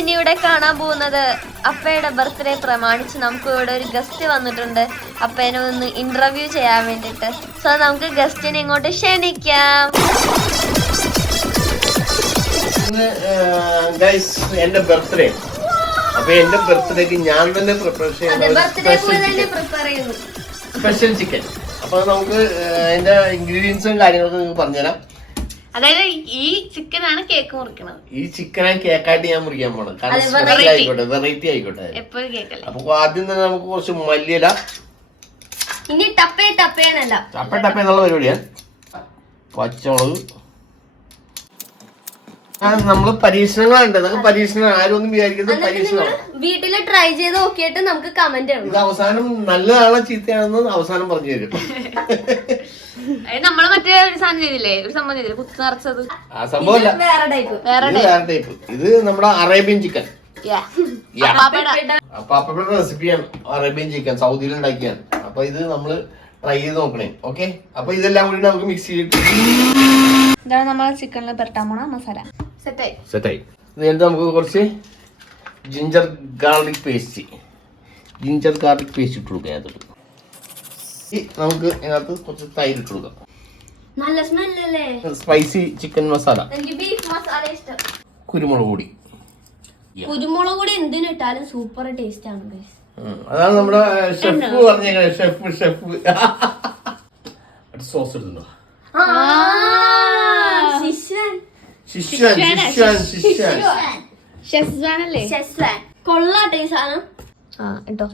ഇനി ഇവിടെ കാണാൻ പോകുന്നത് അപ്പയുടെ ബർത്ത്ഡേ പ്രമാണിച്ച് നമുക്ക് ഇവിടെ ഒരു ഗസ്റ്റ് വന്നിട്ടുണ്ട് അപ്പേനെ ഒന്ന് ഇന്റർവ്യൂ ചെയ്യാൻ വേണ്ടിട്ട്. സോ നമുക്ക് ഗസ്റ്റിനെ ഇങ്ങോട്ട് ക്ഷണിക്കാം. എന്റെ ബർത്ത്ഡേ അപ്പൊ എന്റെ ബർത്ത്ഡേക്ക് ഞാൻ തന്നെ പ്രിപ്പയർ ചെയ്യുന്ന സ്പെഷ്യൽ ചിക്കൻ. അപ്പൊ നമുക്ക് അതിന്റെ ഇൻഗ്രീഡിയൻസും കാര്യങ്ങളൊക്കെ നിങ്ങൾക്ക് പറഞ്ഞുതരാം. അതായത് ഈ ചിക്കനാണ് കേക്ക് മുറിക്കുന്നത്. ഈ ചിക്കനെ കേക്കായിട്ട് ഞാൻ മുറിക്കാൻ പോണം. കാരണം സ്പെഷ്യൽ ആയിക്കോട്ടെ, വെറൈറ്റി ആയിക്കോട്ടെ. അപ്പൊ ആദ്യം തന്നെ നമുക്ക് കുറച്ച് മല്ലിയില. ഇനി ടപ്പേ എന്നുള്ള പരിപാടിയാണ്. പച്ചമുളക്. നമ്മള് പരീക്ഷണങ്ങളുണ്ട്. പരീക്ഷണം ആരും ഒന്നും വിചാരിക്കുന്നത് പരീക്ഷണമാണ്. വീട്ടില് ട്രൈ ചെയ്ത് നോക്കിയിട്ട് നമുക്ക് കമന്റ് ചെയ്യണം. ഇത് അവസാനം നല്ലതാണോ ചീത്തയാണെന്ന് അവസാനം പറഞ്ഞു തരും. നമ്മള് മറ്റേ ഒരു സാധനം ചെയ്തില്ലേ, ഒരു സംഭവം ചെയ്തില്ലേ, കുത്തി നിറച്ചത്. ആ സംഭവം വേറെ ടൈപ്പ്. ഇത് നമ്മുടെ അറേബ്യൻ ചിക്കൻ. അപ്പാപ്പയുടെ റെസിപ്പിയാണ് അറേബ്യൻ ചിക്കൻ. സൗദിയിൽ ഉണ്ടാക്കിയാണ്. അപ്പൊ ഇത് നമ്മള് ട്രൈ ചെയ്ത് നോക്കണേ. ഓക്കെ, അപ്പൊ ഇതെല്ലാം കൂടി നമുക്ക് മിക്സ് ചെയ്തിട്ട് ഇതാണ് നമ്മളെ ചിക്കനിൽ പെരട്ടാൻ പോണ മസാല. സെറ്റായി. ഇത് നമുക്ക് കുറച്ച് ജിഞ്ചർ ഗാർലിക് പേസ്റ്റ് ഇട്ട് കൊടുക്കാം. നമുക്ക് ഇതിനകത്ത് കുറച്ച് തൈര് ഇട്ട് കൊടുക്കാം. നല്ല സ്മെല്ലല്ലേ. Spicy chicken masala. എനിക്ക് ബീഫ് മസാല ഇഷ്ടം. കുരുമുളക് പൊടി എന്തിനിട്ടാലും സൂപ്പർ ടേസ്റ്റ് ആണ്. അതാണ് നമ്മുടെ ഷെഫ് പറഞ്ഞ ഷെഫ് സോസ് എടുത്തുണ്ടോ? കൊള്ളാട്ടെ ഈ സാധനം. കേട്ടോ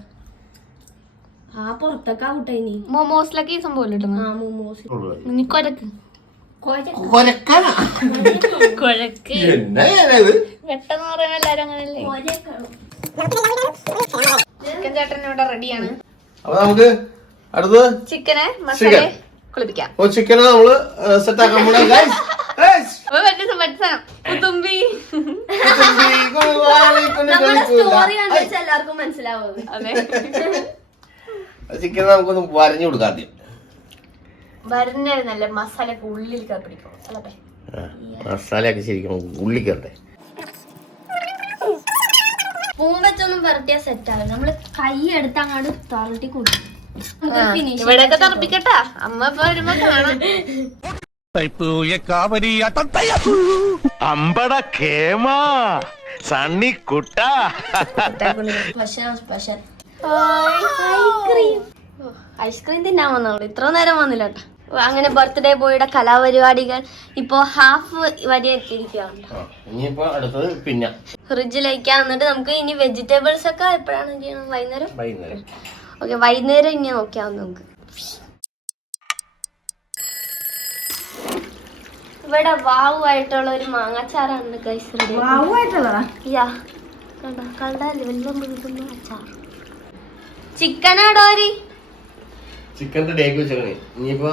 ആ പുറത്തൊക്കെ ആവട്ടെ. ഇനി മോമോസിലൊക്കെ ഈ സംഭവം മോമോസ് പെട്ടെന്ന് പറയുമ്പോ എല്ലാരും അങ്ങനല്ലേ. ചിക്കൻ ചേട്ടൻ ഇവിടെ റെഡിയാണ്. അപ്പൊ നമുക്ക് അടുത്ത് ചിക്കനെ മസാല കുളിപ്പിക്കാം. ചിക്കനെ നമ്മള് സെറ്റ് ആക്കാൻ പോണ എല്ലാവർക്കും മനസ്സിലാവും. ചിക്കൻ നമുക്കൊന്ന് വരഞ്ഞു കൊടുക്കാം. ആദ്യം വരഞ്ഞല്ല മസാല ഉള്ളിൽ പിടിക്കും. മസാലയൊക്കെ ശരിക്കും ഉള്ളി കയറട്ടെ. സ്പൂൺ വെച്ചൊന്നും വരട്ടിയാ സെറ്റ് ആവില്ല. നമ്മള് കൈ എടുത്ത് അങ്ങോട്ട് തറട്ടി കൊടുക്കും. ഇവിടെയൊക്കെ തറപ്പിക്കട്ടാ. അമ്മ ഇപ്പൊ വരുമ്പോ കാണാം. അമ്പട കേമാ സണ്ണി കുട്ട സ്പെഷ്യൽ ഐസ്ക്രീം തിന്നാൻ വന്നോളൂ. ഇത്ര നേരം വന്നില്ല കേട്ടോ. അങ്ങനെ ബർത്ത്ഡേ ബോയുടെ കലാപരിപാടികൾ ഇപ്പൊ ഹാഫ് വരെ എത്തിയിരിക്കുകയാണ്. ഫ്രിഡ്ജിലേക്ക് എന്നിട്ട് നമുക്ക് ഇനി വെജിറ്റബിൾസ് ഒക്കെ എപ്പോഴാണ് ചെയ്യണം? വൈകുന്നേരം. ഓക്കെ, വൈകുന്നേരം ഇനി നോക്കിയാൽ നമുക്ക്. ഇവിടെ വാവുമായിട്ടുള്ള ഒരു മാങ്ങാച്ചാറാണ് ഗൈസ്. കണ്ടാല് വെള്ളം വീഴുന്ന അച്ചാർ. ചിക്കനാടോരി ചിക്കൻ്റെ ഡേക്ക് വെച്ചേ. ഇനിയിപ്പോ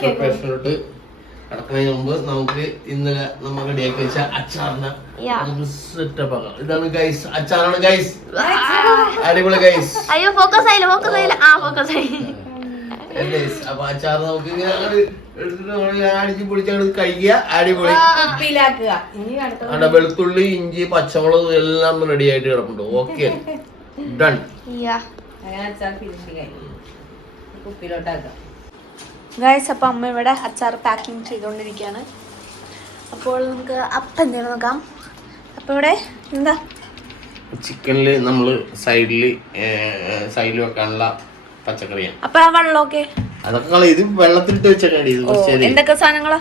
പ്രിപ്പറേഷനിലോട്ട് കടക്കുന്നതിന് മുമ്പ് നമുക്ക് ഇന്നലെ നമുക്ക് ഡേക്ക് വെച്ച അച്ചാറിനെ സെറ്റപ്പ് ആക്കാം. ഇതാണ് ഗൈസ്, അച്ചാറാണ് ഗൈസ്. അടിപൊളി ഗൈസ്. അയ്യോ ഫോക്കസ് ആയില്ല. ഫോക്കസ് ആയി. അപ്പൊ അച്ചാർ നമുക്ക് അടിച്ച് പൊടിച്ചങ്ങ് കഴിക്കുക. അടിപൊളി. വെളുത്തുള്ളി, ഇഞ്ചി, പച്ചമുളക് എല്ലാം റെഡി ആയിട്ട് കിടപ്പുണ്ട്. Okay, done. ഗൈസ്, അപ്പൊ അമ്മ ഇവിടെ അച്ചാർ പാക്കിംഗ് ചെയ്തോണ്ടിരിക്കുകയാണ്. അപ്പോൾ നമുക്ക് അപ്പം എന്തെങ്കിലും നോക്കാം. അപ്പൊ ഇവിടെ എന്താ ചിക്കനില് നമ്മള് സൈഡിൽ വെക്കാനുള്ള പച്ചക്കറിയാണ്. അപ്പൊ ആ വെള്ളമൊക്കെ അതൊക്കെ ഇത് വെള്ളത്തിലിട്ട് വെച്ചിട്ടുണ്ട്. എന്തൊക്കെ സാധനങ്ങളാ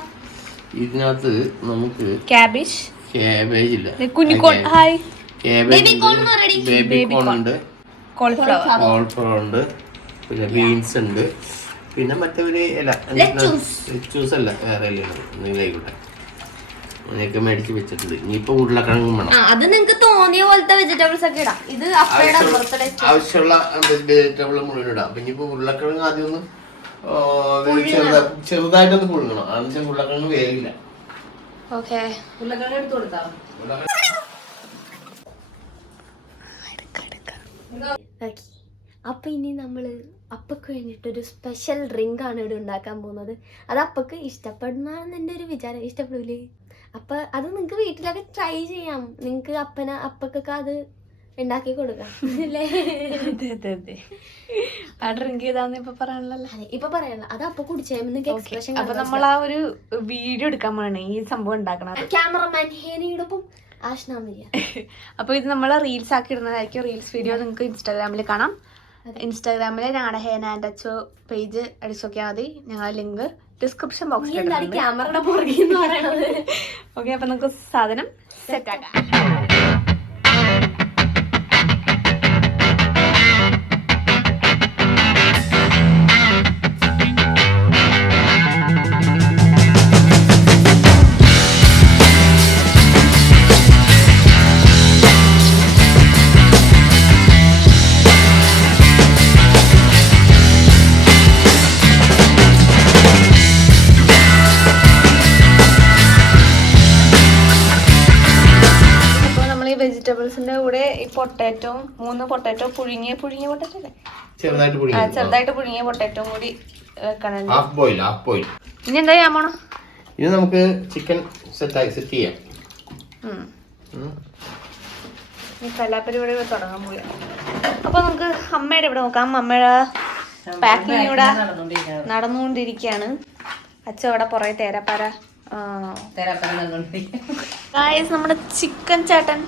ഇതിനകത്ത്? നമുക്ക് ക്യാബേജ് ഇല്ല, ബേബി കോൺ ഉണ്ട്, കോളിഫ്ലവർ ഉണ്ട്, പിന്നെ ബീൻസ് ഉണ്ട്, പിന്നെ മറ്റൊരു ഇല ലെറ്റൂസ് അല്ല, വേറെ ഇലയാണ്. എന്തെങ്കിലും ആയിക്കോട്ടെ, അങ്ങനെയൊക്കെ മേടിച്ച് വെച്ചിട്ടുണ്ട്. ഇനിയിപ്പോ ഉരുളക്കിഴങ്ങും വേണം. അത് നിങ്ങൾക്ക് തോന്നിയ പോലത്തെ വെജിറ്റബിൾസ് ഒക്കെ ഇടാം. ഇത് ആവശ്യമുള്ള വെജിറ്റബിൾ മുഴുവൻ ഇടാം. അപ്പൊ ഇനിയിപ്പോ ഉരുളക്കിഴങ്ങ് ആദ്യം ഒന്ന് ചെറുതായിട്ടൊന്ന് പുഴുങ്ങണം. അതെന്ന് ഉരുളക്കിഴങ്ങ് വേവില്ല. അപ്പൊ ഇനി നമ്മള് അപ്പക്ക് വേണ്ടിട്ടൊരു സ്പെഷ്യൽ ഡ്രിങ്ക് ആണ് ഇവിടെ ഉണ്ടാക്കാൻ പോകുന്നത്. അത് അപ്പക്ക് ഇഷ്ടപ്പെടുന്നതാണെന്ന് എൻ്റെ ഒരു വിചാരം. ഇഷ്ടപ്പെടൂലേ? അപ്പൊ അത് നിങ്ങക്ക് വീട്ടിലൊക്കെ ട്രൈ ചെയ്യാം. നിങ്ങക്ക് അപ്പക്കൊക്കെ അത് ഉണ്ടാക്കി കൊടുക്കാം. ഡ്രിങ്ക് ചെയ്താന്ന് ഇപ്പൊ പറയാനുള്ളല്ലോ. ഇപ്പൊ പറയാനുള്ള അത് അപ്പൊ കുടിച്ചു എക്സ്പ്രഷൻ. അപ്പൊ നമ്മൾ ആ ഒരു വീഡിയോ എടുക്കാൻ പോണേ ഈ സംഭവം ഉണ്ടാക്കണം. ക്യാമറമാൻ ഹേനയോടൊപ്പം ആശ്നാമില്ല. അപ്പൊ ഇത് നമ്മള് റീൽസ് ആക്കി ഇടുന്നതായിരിക്കും. റീൽസ് വീഡിയോ നിങ്ങൾക്ക് ഇൻസ്റ്റാഗ്രാമിൽ കാണാം. ഇൻസ്റ്റാഗ്രാമില് HenaAchu പേജ് അടിച്ചു നോക്കിയാൽ മതി. ഞങ്ങൾ ലിങ്ക് ഡിസ്ക്രിപ്ഷൻ ബോക്സിൽ. ക്യാമറയുടെ പുറകെന്ന് പറയണത്. ഓക്കെ, അപ്പൊ നമുക്ക് സാധനം സെറ്റ് ആക്കാം. വെജിറ്റബിൾസിന്റെ കൂടെ ഈ പൊട്ടാറ്റോ 3 പൊട്ടാറ്റോ പുഴുങ്ങിയ പൊട്ടാറ്റോ അല്ലേ, ചെറുതായിട്ട് പുഴുങ്ങിയ പൊട്ടാറ്റോ കൂടി വെക്കണം. ഇനി എന്താ ചെയ്യാൻ പോണോ? ഇനി നമുക്ക് ചിക്കൻ സെറ്റ് ചെയ്യാം. കലാപരിപാടി തുടങ്ങാൻ പോയി. അപ്പൊ നമുക്ക് അമ്മയുടെ ഇവിടെ നോക്കാം. അമ്മയുടെ പാക്കിങ് ഇവിടെ നടന്നുകൊണ്ടിരിക്കുകയാണ്. അച്ഛൻ ഇവിടെ പുറകെ തേരാപ്പാര. നമ്മുടെ ചിക്കൻ ചേട്ടൻ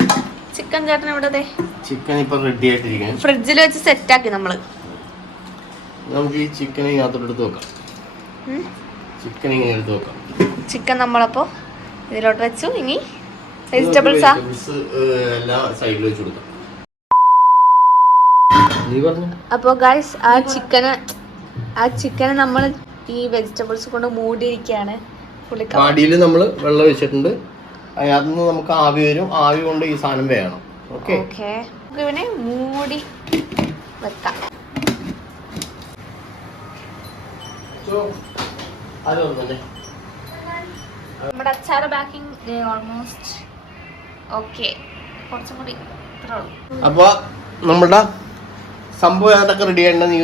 ഇവിടെ ചിക്കൻ ഇപ്പൊ റെഡി ആയിട്ടിരിക്കാൻ ഫ്രിഡ്ജിൽ വെച്ച് സെറ്റ് ആക്കി നമ്മള്. നമുക്ക് ഈ ചിക്കൻ ഇതിനകത്തോട്ട് വെക്കാം. ചിക്കൻ ഇങ്ങനെ എടുത്ത് വെക്കാം. ചിക്കൻ നമ്മളപ്പോ ഇതിലോട്ട് വെച്ചു. ഇനി വെജിറ്റബിൾസാ എല്ലാം സൈഡിൽ വെച്ച് കൊടുക്കാം. അപ്പൊ ഗൈസ് ആ ചിക്കന് നമ്മൾ ഈ വെജിറ്റബിൾസ് കൊണ്ട് മൂടിയിരിക്കുകയാണ്. പാടിയിൽ നമ്മൾ വെള്ളം വെച്ചിട്ടുണ്ട്. അതിനകത്തുനിന്ന് നമുക്ക് ആവി വരും. ആവി കൊണ്ട് ഈ സാധനം വേണം. ഓക്കെ, ഇവനെ മൂടി വെക്കാം. നമ്മുടെ അച്ചാറ് പാക്കിംഗ് ഓൾമോസ്റ്റ് ഓക്കെ. കുറച്ചും കൂടി അപ്പൊ നമ്മുടെ സംഭവം അതൊക്കെ റെഡി ആയിട്ടുണ്ടെന്ന് നീ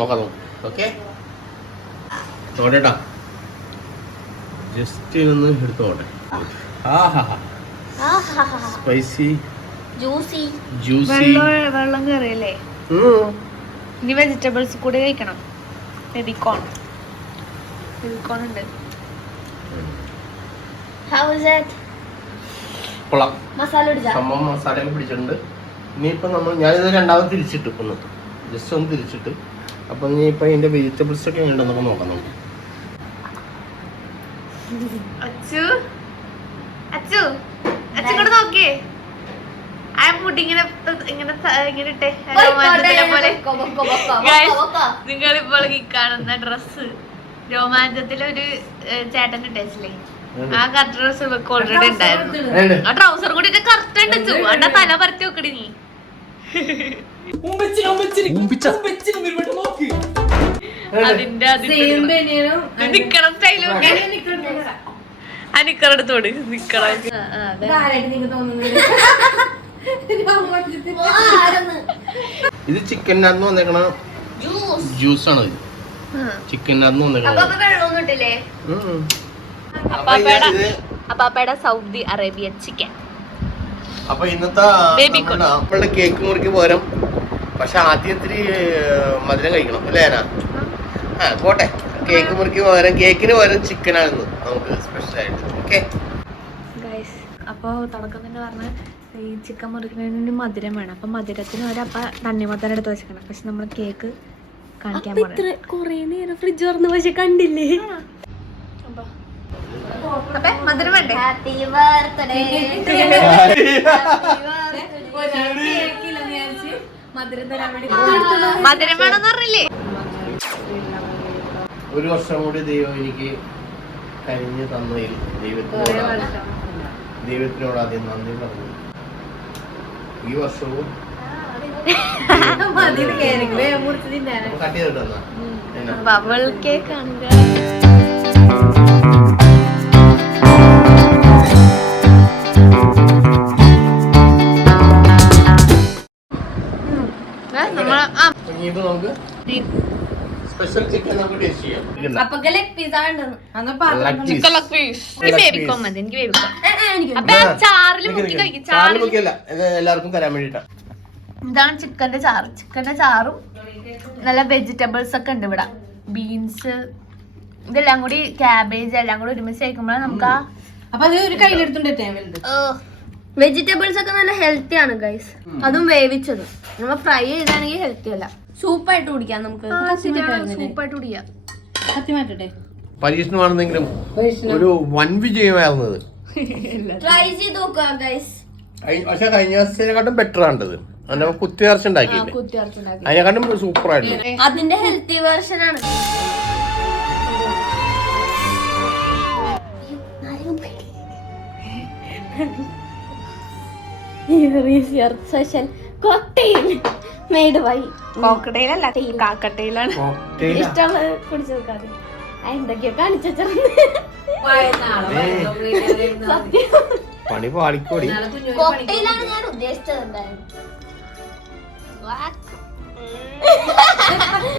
നോക്കാം. ഓക്കെ, നോക്കട്ടാ, ജസ്റ്റ് ഒന്ന് എടുത്തോട്ടെ. സ്പൈസി ജ്യൂസി വെള്ളം കയറിയല്ലേ. ഇനി വെജിറ്റബിൾസ് കൂടി കഴിക്കണം. ബേബിക്കോൺ ഉണ്ട്. കൊള്ളാം. സംഭവം മസാലയൊക്കെ പിടിച്ചിട്ടുണ്ട്. ഇനിയിപ്പോ ഞാനിത് രണ്ടാമത് തിരിച്ചിട്ട് ജസ്റ്റ് ഒന്ന് തിരിച്ചിട്ട് അപ്പൊ ഇനിയിപ്പോ ഇതിന്റെ വെജിറ്റബിൾസ് ഒക്കെ ഉണ്ടെന്നൊക്കെ നോക്കാം നമുക്ക്. അച്ഛൻ നോക്കിയേ, ആ മുടി ഇങ്ങനെ ഇട്ടെ. നിങ്ങളിപ്പോൾ ഈ കാണുന്ന ഡ്രസ് രോമാഞ്ചത്തിലൊരു ചേട്ടൻ ഇട്ടേച്ചില്ലേ, ആ കറക്റ്റ് ഡ്രസ് ഇവർക്ക് ഓൾറെഡി ഉണ്ടായിരുന്നു. ആ ട്രൗസർ കൂടി കറക്റ്റ് ഉണ്ട്. ചുവണ്ട തല പറിച്ചു നോക്കടി നീ. അതിന്റെ നിക്കണം സ്റ്റൈലും നിക്കറെടുത്തോട് നിക്കണം. ഇത് ചിക്കനകത്ത് വന്നേക്കണ ജ്യൂസാണ്. ചിക്കനകത്ത് വന്നേക്കണേ അപ്പാപ്പയുടെ സൗദി അറേബ്യൻ ചിക്കൻ. അപ്പൊ ഇന്നത്തെ നമ്മളുടെ കേക്ക് മുറിക്ക് പോരം. പക്ഷെ ആദ്യം ഇത്തിരി മധുരം കഴിക്കണം അല്ലേ? പോട്ടെ, കേക്ക് മുറിക്ക് പകരം കേക്കിന് പകരം ചിക്കനാണ് നമുക്ക് സ്പെഷ്യൽ ആയിട്ട്. ഓക്കെ ഗൈസ്, അപ്പോൾ തുടക്കം തന്നെ പറഞ്ഞ് ഈ ചിക്കൻ മുറിക്കുന്നതിന് മധുരം വേണം. അപ്പം മധുരത്തിന് ഒരപ്പ തണ്ണിമത്തൻ എടുത്ത് വെച്ചിരിക്കണം. പക്ഷെ നമ്മൾ കേക്ക് കാണിക്കാൻ കൊറേ നേരം ഫ്രിഡ്ജ് തുറന്ന് പക്ഷെ കണ്ടില്ലേ. മധുരം വേണ്ടേ? Happy birthday. മധുരം വേണമെന്ന് പറഞ്ഞില്ലേ? ഒരു വർഷം കൂടി ദൈവം എനിക്ക് കഴിഞ്ഞ് തന്നതിൽ ദൈവത്തിനോട് ആദ്യം നന്ദി പറഞ്ഞു. ഈ വർഷവും കട്ട് ചെയ്തിട്ട് ബബിൾ കേക്ക് ആണ്. നമുക്ക് സ്പെഷ്യൽ ചിക്കൻ നമുക്ക് ടേസ്റ്റ് ചെയ്യാം. അപ്പൊ ലെഗ് പീസ് ആണ് ബേബിക്കോൺ മതി, എനിക്ക് ബേബിക്കോൺ. അപ്പൊ ചാറിൽ മുക്കി കഴിക്കും. ചാറിൽ മുക്കിയല്ല, ഇത് എല്ലാവർക്കും തരാൻ വേണ്ടിട്ടാ. ഇതാണ് ചിക്കന്റെ ചാറ്. ചിക്കന്റെ ചാറും നല്ല വെജിറ്റബിൾസ് ഒക്കെ ഉണ്ട് ഇവിടെ. ബീൻസ് ഇതെല്ലാം കൂടി, ക്യാബേജ് എല്ലാം കൂടി ഒരുമിച്ച് കഴിക്കുമ്പോഴാണ് നമുക്ക് അപ്പൊ അത് ഒരു കയ്യിലെടുത്തുണ്ട്. വെജിറ്റബിൾസ് ഒക്കെ നല്ല ഹെൽത്തി ആണ് ഗൈസ്. അതും വേവിച്ചത് നമ്മ ഫ്രൈ ചെയ്താണെങ്കിൽ ഹെൽത്തി അല്ല. സൂപ്പായിട്ട് കുടിക്കാം നമുക്ക്. സൂപ്പായിട്ട് കുടിക്കാം. സത്യമായിട്ടെ പരീക്ഷണമാണെന്നെങ്കിലും ഒരു വൻ വിജയമായിരുന്നത്. ട്രൈ ചെയ്ത് നോക്കുക ഗൈസ്. പക്ഷെ കഴിഞ്ഞ ദിവസത്തിനെക്കാട്ടും ബെറ്റർ ആണ്ടത്. അതിന്റെ കുത്തിയർച്ച ഉണ്ടാക്കിയില്ലേ, അതിനെക്കാട്ടും സൂപ്പർ ആയിട്ടുണ്ട്. അതിന്റെ ഹെൽത്തി വേർഷൻ ആണ്. കോക്കട്ടയിലല്ല, കാക്കട്ടയിലാണ്. ഇഷ്ടമുള്ളത് കുടിച്ചു നോക്കാതെ എന്തൊക്കെയോ കാണിച്ചു. പണി പാളിക്കോടി. കോക്ടെയിലാണ് ഞാൻ ഉദ്ദേശിച്ചത്. എന്തായാലും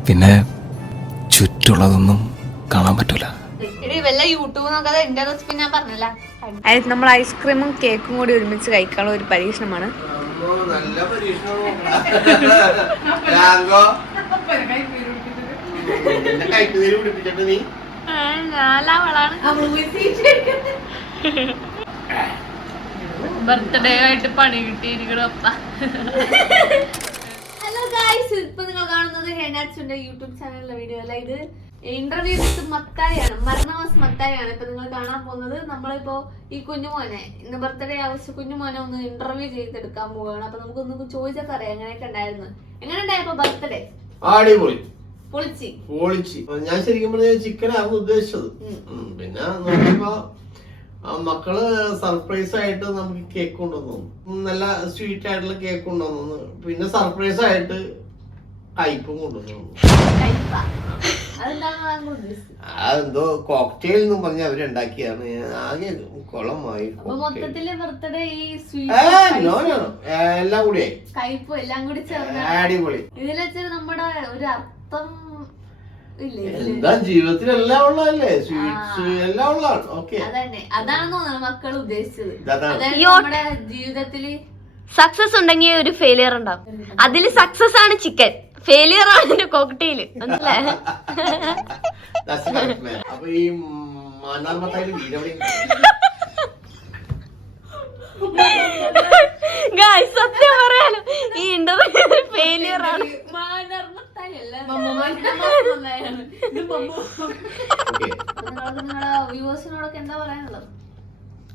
പിന്നെ ചുറ്റുള്ളതൊന്നും കാണാൻ പറ്റൂല. വല്ല യൂട്യൂബ് നോക്കാതെ എന്റെ റെസിപ്പി ഞാൻ പറഞ്ഞല്ല. നമ്മൾ ഐസ്ക്രീമും കേക്കും കൂടി ഒരുമിച്ച് കഴിക്കാനുള്ള ഒരു പരീക്ഷണമാണ്. നല്ല പരീക്ഷണം. ബർത്ത്ഡേ ആയിട്ട് പണി കിട്ടിയിരിക്കണം. ഹലോ ഗൈസ്, ഇപ്പൊ നിങ്ങൾ കാണുന്നത് ഹെനാച്ചുന്റെ യൂട്യൂബ് ചാനലിലെ വീഡിയോ അല്ല. ഇത് ഇന്റർവ്യൂ മത്തായാണ്, മരണമാസം മത്തായാണ് ഇപ്പൊ നിങ്ങൾ കാണാൻ പോകുന്നത്. നമ്മളിപ്പോ ഈ കുഞ്ഞുമോനെ ഇന്ന് ബർത്ത്ഡേ ആവശ്യം കുഞ്ഞുമോനെ ഒന്ന് ഇന്റർവ്യൂ ചെയ്തെടുക്കാൻ പോവുകയാണ്. അപ്പൊ നമുക്കൊന്ന് ചോദിച്ചൊക്കെ അറിയാം എങ്ങനെയൊക്കെ ഉണ്ടായിരുന്നു. എങ്ങനെ ഉണ്ടായപ്പോ ബർത്ത്ഡേ? അടിപൊളി, പൊളിച്ച്. ഞാൻ ശരിക്കും പറഞ്ഞ ചിക്കനാണ് ഉദ്ദേശിച്ചത്. പിന്നെ നോക്കിയപ്പോ മക്കള് സർപ്രൈസ് ആയിട്ട് നമുക്ക് കേക്ക് കൊണ്ടുവന്നു. നല്ല സ്വീറ്റ് ആയിട്ടുള്ള കേക്ക് കൊണ്ടുവന്നു. പിന്നെ സർപ്രൈസ് ആയിട്ട് ടൈപ്പും കൊണ്ടുവന്നു. അതെന്തോ കോക്ടെയിൽ എന്നും പറഞ്ഞ അവരുണ്ടാക്കിയാണ്. ആകെ കുളമായി. എല്ലാം കൂടിയായി, കയ്പും എല്ലാം കൂടി ചേർന്ന് അടിപൊളി. ഇതിൽ വെച്ചാൽ നമ്മുടെ ഒരു അർത്ഥം എന്താ ജീവിതത്തിൽ എല്ലാം ഉള്ളതല്ലേ, സ്വീറ്റ്സ് എല്ലാം ഉള്ളതാണ്. ഓക്കെ, അതന്നെ, അതാണെന്ന് തോന്നുന്നു മക്കൾ ഉദ്ദേശിച്ചത്. നമ്മുടെ ജീവിതത്തില് സക്സസ് ഉണ്ടെങ്കിൽ ഒരു ഫെയിലിയർ ഉണ്ടാവും. അതിൽ സക്സസ് ആണ് ചിക്കൻ, ഫെയിലിയർ ആണ് കോക്ടെയിൽ. മനസ്സിലായോ? അപ്പൊ ഈ മാനാർമത്തായിട്ട് വീട് ഗായ്സ് സത്യം പറയാലോ ഈ ഇന്റർവ്യൂ ഫെയിലിയർ ആണ്. വ്യൂവേഴ്സിനോടൊക്കെ എന്താ പറയാനുള്ളത്?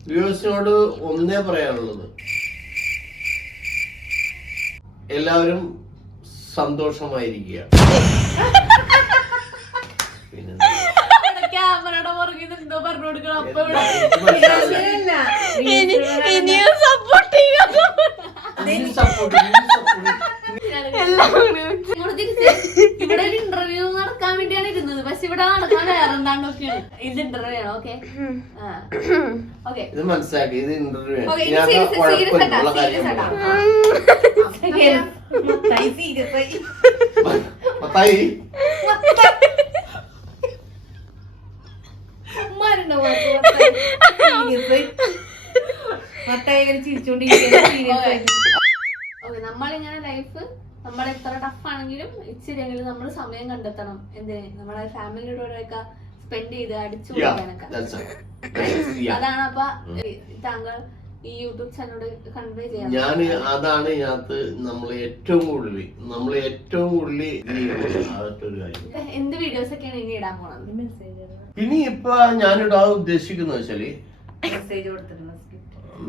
വ്യൂവേഴ്സിനോട് ഒന്നേ പറയാനുള്ളത്, എല്ലാവരും സന്തോഷമായിരിക്കുക. ക്യാമറയുടെ പുറകിൽ എന്തോ പറഞ്ഞു കൊടുക്കണം. അപ്പൊ ഇനിയും സപ്പോർട്ട് ചെയ്യാം. ഇവിടെ ഒരു ഇന്റർവ്യൂ നടക്കാൻ വേണ്ടിയാണ് ഇരുന്നത്. പക്ഷെ ഇവിടെ നടക്കാൻ വേറെ എന്താണ്ടൊക്കെയാണ്. ഇത് ഇന്റർവ്യൂ ആണ്. ഓക്കെ, ഇത് മനസ്സിലാക്കി. ഇത് ഇന്റർവ്യൂ നമ്മളിങ്ങനെ ലൈഫ് നമ്മുടെ എത്ര ടഫ് ആണെങ്കിലും ഇച്ചിരിയെങ്കിലും നമ്മൾ സമയം കണ്ടെത്തണം. എന്തിന്? നമ്മുടെ ഫാമിലിയോടൊക്കെ സ്പെൻഡ് ചെയ്ത് അടിച്ചു കൊടുക്കാനൊക്കെ. അതാണ് അപ്പൊ താങ്കൾ ഈ യൂട്യൂബ് ചാനലോട് കൺവേ ചെയ്യാം. ഞാൻ അതാണ് ഇതിനകത്ത് നമ്മൾ ഏറ്റവും കൂടുതൽ അതൊരു കാര്യം. എന്ത് വീഡിയോസ് ഒക്കെയാണ് ഇനി ഇടാൻ പോണത്? ഇനി ഇപ്പൊ ഞാനിടാൻ ഉദ്ദേശിക്കുന്ന വെച്ചാല്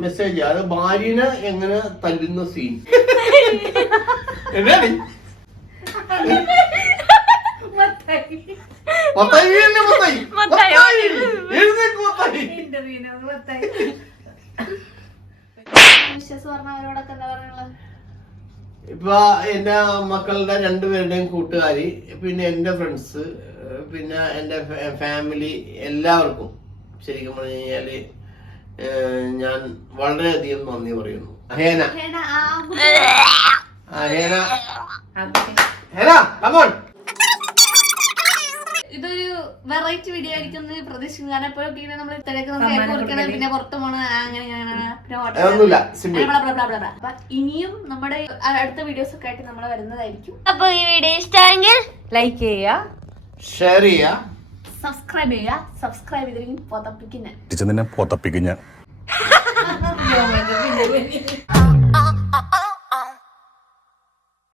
മെസ്സേജ്, അത് ഭാര്യനെ എങ്ങനെ തല്ലുന്ന സീൻ. പറഞ്ഞവരോടൊക്കെ എന്താ പറയാനുള്ളത്? ഇപ്പൊ എന്റെ മക്കളുടെ രണ്ടുപേരുടെയും കൂട്ടുകാരി, പിന്നെ എന്റെ ഫ്രണ്ട്സ്, പിന്നെ എന്റെ ഫാമിലി, എല്ലാവർക്കും ശരിക്കും പറഞ്ഞു കഴിഞ്ഞാല് ഞാൻ വളരെയധികം നന്ദി പറയുന്നു. Hena, Hena, Hena, come on. ഇതൊരു വെറൈറ്റി വീഡിയോ ആയിരിക്കും എന്ന് പ്രതീക്ഷിക്കുന്നു. കാരണം എപ്പോഴൊക്കെ ഇങ്ങനെ നമ്മൾ കൊടുക്കണം, പിന്നെ പുറത്തു പോകണം, അപ്പൊ ഇനിയും നമ്മുടെ അടുത്ത വീഡിയോസ് ഒക്കെ ആയിട്ട് നമ്മൾ വരുന്നതായിരിക്കും. അപ്പൊ ഈ വീഡിയോ ഇഷ്ടമെങ്കിൽ ലൈക്ക് ചെയ്യുക, ഷെയർ ചെയ്യുക, സബ്സ്ക്രൈബ് ചെയ്യുക. സബ്സ്ക്രൈബ് ചെയ്തില്ലെങ്കിൽ പൊതപ്പിക്കുന്ന പൊതപ്പിക്കും ഞാൻ